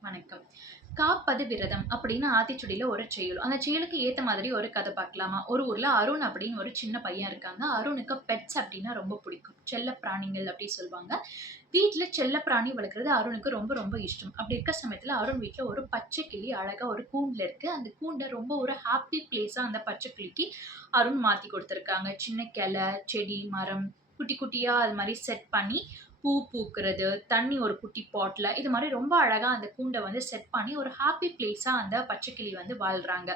வணக்கம். "காப்பது விரதம்" அப்படின்னு ஆத்திச்சூடியில ஒரு செய்யுள். அந்த செய்யுளுக்கு ஏத்த மாதிரி ஒரு கதை பார்க்கலாமா? ஒரு ஊர்ல அருண் அப்படின்னு ஒரு சின்ன பையன் இருக்காங்க. அருணுக்கு பெட்ஸ் அப்படின்னா ரொம்ப பிடிக்கும். செல்ல பிராணிகள் அப்படி சொல்வாங்க. வீட்ல செல்ல பிராணி வளர்க்குறது அருணுக்கு ரொம்ப ரொம்ப இஷ்டம். அப்படி இருக்க சமயத்துல அருண் வீட்ல ஒரு பச்சை கிளி அழகா ஒரு கூண்டுல இருக்கு. அந்த கூண்ட ரொம்ப ஒரு ஹாப்பி பிளேஸா அந்த பச்சை கிளிக்கு அருண் மாத்தி குடுத்துருக்காங்க. சின்ன கிளை, செடி, மரம் குட்டி குட்டியா அது மாரி செட் பண்ணி பூ பூக்குறது, தண்ணி ஒரு குட்டி பாட்ல, இது மாரி ரொம்ப அழகா அந்த கூண்ட வந்து செட் பண்ணி ஒரு ஹாப்பி பிளேஸா அந்த பச்சைக்கிளி வந்து வாழ்றாங்க.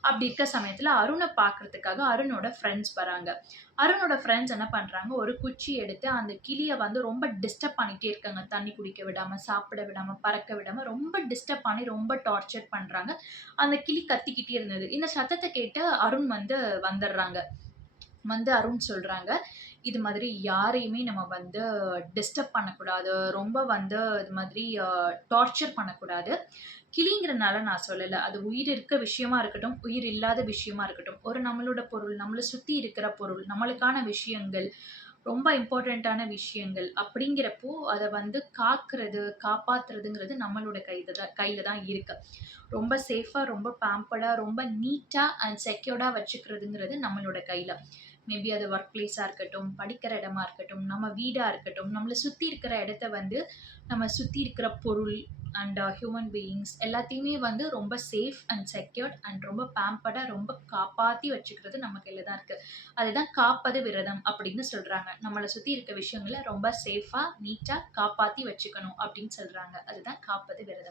அப்படி இருக்க சமயத்துல அருண பார்க்கறதுக்காக அருணோட ஃப்ரெண்ட்ஸ் வராங்க. அருணோட ஃப்ரெண்ட்ஸ் என்ன பண்றாங்க, ஒரு குச்சி எடுத்து அந்த கிளிய வந்து ரொம்ப டிஸ்டர்ப் பண்ணிட்டே இருக்காங்க. தண்ணி குடிக்க விடாம, சாப்பிட விடாம, பறக்க விடாம ரொம்ப டிஸ்டர்ப் பண்ணி ரொம்ப டார்ச்சர் பண்றாங்க. அந்த கிளி கத்திக்கிட்டே இருந்தது. இந்த சத்தத்த கேட்டு அருண் வந்து வந்துடுறாங்க. வந்து அருண் சொல்றாங்க, "இது மாதிரி யாரையுமே நம்ம வந்து டிஸ்டர்ப் பண்ணக்கூடாது. ரொம்ப வந்து இது மாதிரி டார்ச்சர் பண்ணக்கூடாது. கிளிங்கிறனால நான் சொல்லல. அது உயிர் இருக்க விஷயமா இருக்கட்டும், உயிர் இல்லாத விஷயமா இருக்கட்டும். ஒரு நம்மளோட பொருள், நம்மள சுத்தி இருக்கிற பொருள், நம்மளுக்கான விஷயங்கள், ரொம்ப இம்பார்ட்டன்ட்டான விஷயங்கள் அப்படிங்கிறப்போ, அத வந்து காக்கிறது, காப்பாத்துறதுங்கிறது நம்மளோட கையில தான் இருக்கு. ரொம்ப சேஃபா, ரொம்ப பேம்பர்டா, ரொம்ப நீட்டா அண்ட் செக்யூர்டா வச்சுக்கிறதுங்கிறது நம்மளோட கையில. மேபி அது ஒர்க் பிளேஸா இருக்கட்டும், படிக்கிற இடமா இருக்கட்டும், நம்ம வீடா இருக்கட்டும், நம்மள சுத்தி இருக்கிற இடத்த வந்து நம்ம சுத்தி இருக்கிற பொருள் அண்ட் ஹியூமன் பீயிங்ஸ் எல்லாத்தையுமே வந்து ரொம்ப சேஃப் அண்ட் செக்யூர்ட் அண்ட் ரொம்ப பேம்பர்டா ரொம்ப காப்பாத்தி வச்சுக்கிறது நம்ம கையில தான் இருக்கு. அதுதான் காப்பது விரதம் அப்படின்னு சொல்றாங்க. நம்மள சுத்தி இருக்க விஷயங்கள ரொம்ப சேஃபா, நீட்டா காப்பாத்தி வச்சுக்கணும் அப்படின்னு சொல்றாங்க. அதுதான் காப்பது விரதம்.